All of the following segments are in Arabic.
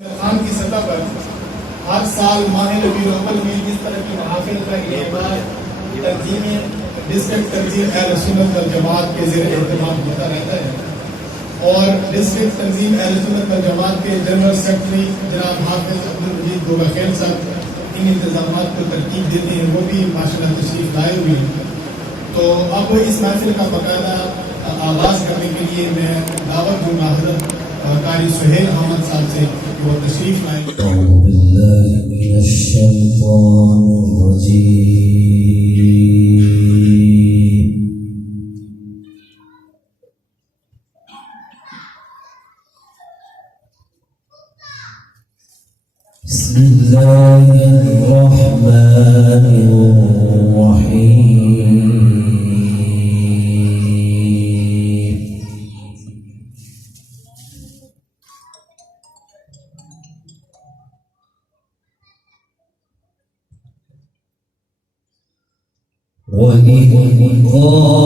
खान की सतह पर हर साल माह रबीउल अव्वल में इस तरह की महफिल का इनेकाद तंजीमें डिस्ट्रिक्ट तंजीम अहले सुन्नत वल जमात के ज़ेर एहतमाम होता रहता है और डिस्ट्रिक्ट तंजीम अहले सुन्नत वल जमात के जनरल सेक्रेटरी जनाब हाफिज अब्दुल मजीद गोबरखैर साहब इन इंतजामात को तरतीब देते हैं, वो भी माशाअल्लाह तशरीफ लाए हुए हैं। तो अब इस महफिल का बाकायदा आगाज़ करने के लिए मैं दावत दूंगा हज़रत कारी सुहेल अहमद साहब से वो तशरीफ लाए। وإذ قال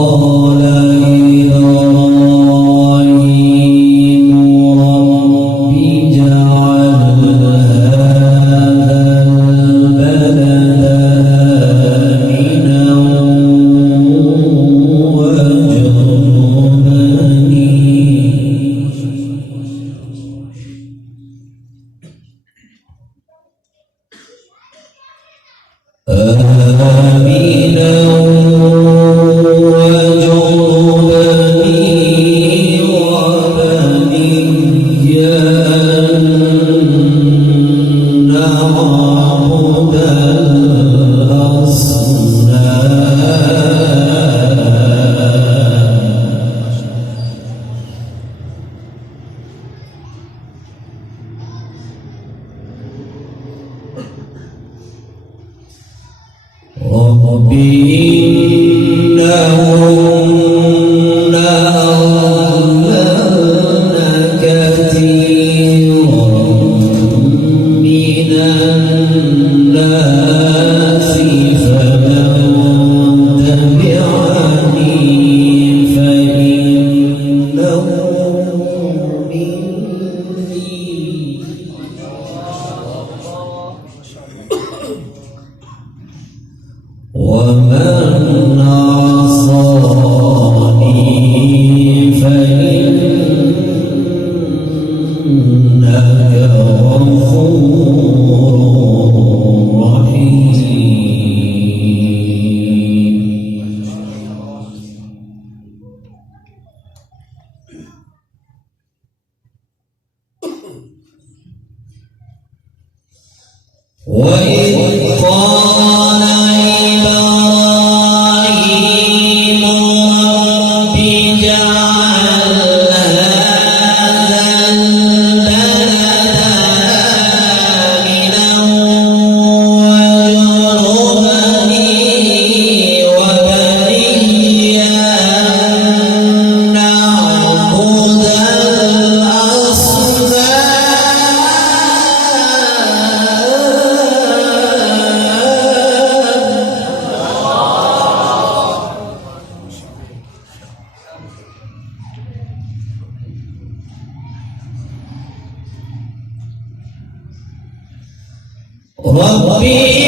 ومن عصاني فإنك غفور رحيم. ربي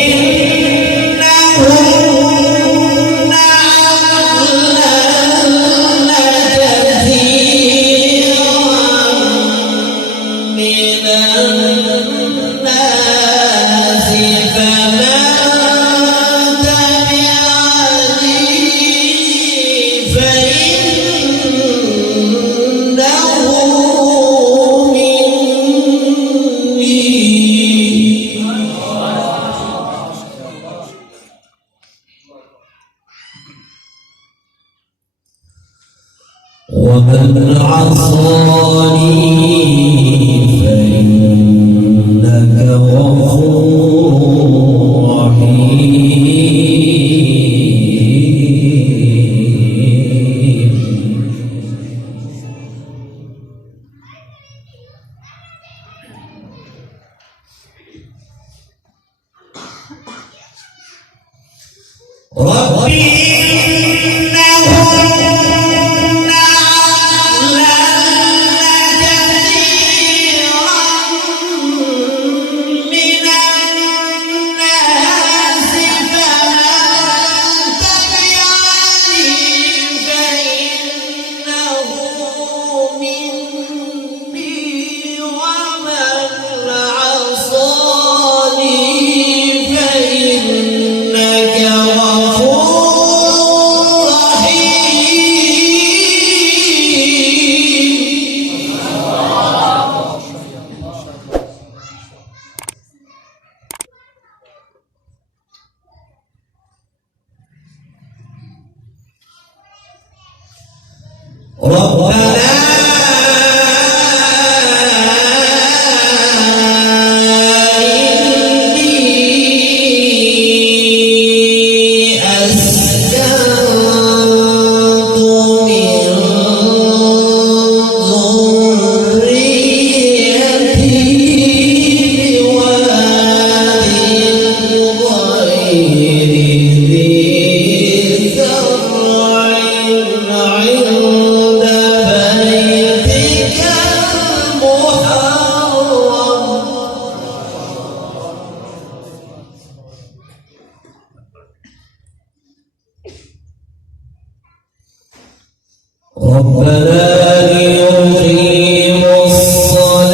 ربنا ليقيموا الصلاة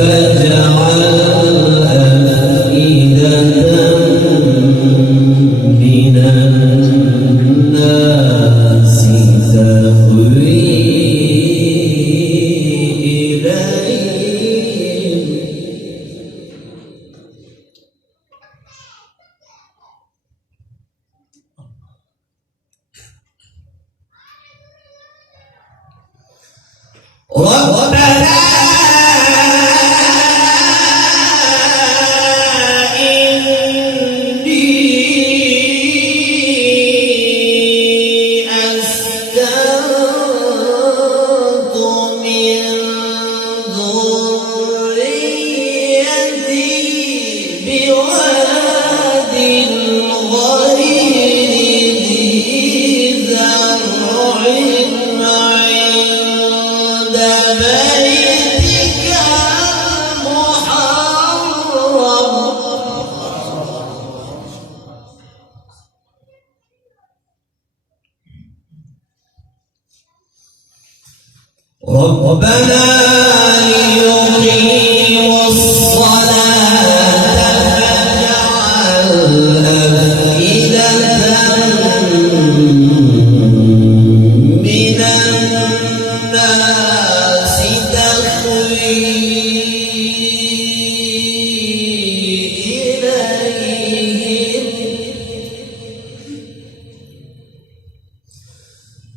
فاجعل أفئدة من الناس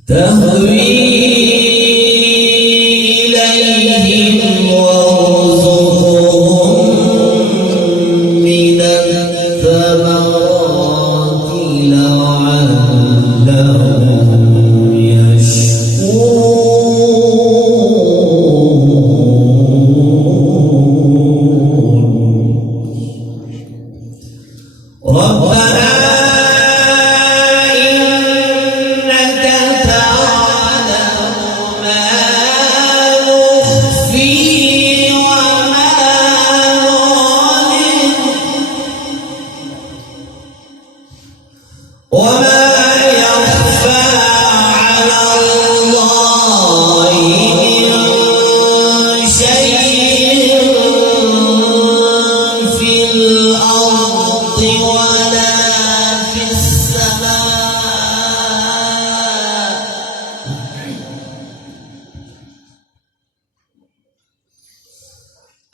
تهوي إليهم وارزقهم من الثمرات لعلهم يشكرون ربنا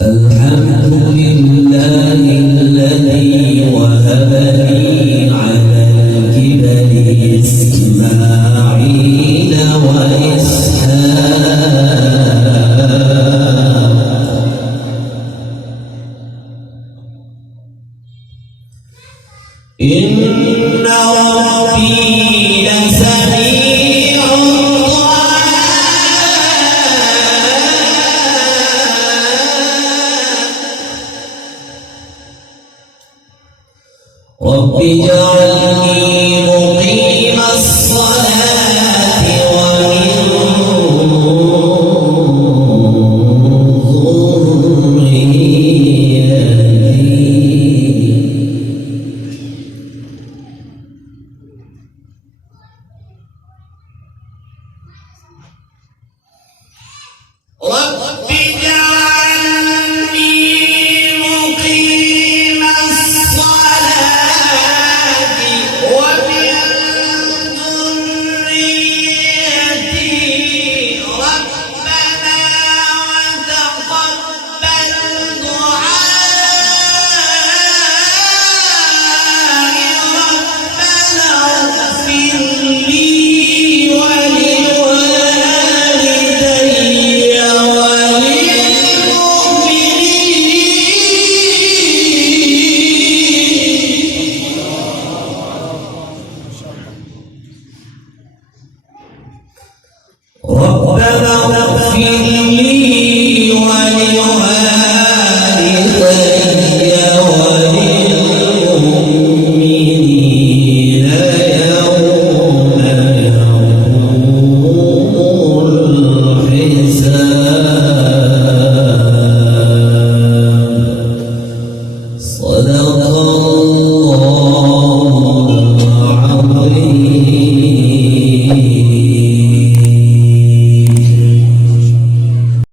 الحمد لله الذي وهب لي على الكبر إسماعيل وإسحاق إن ربي لسميع رب اجعلني مقيم الصلاة ومن ذريتي صدق الله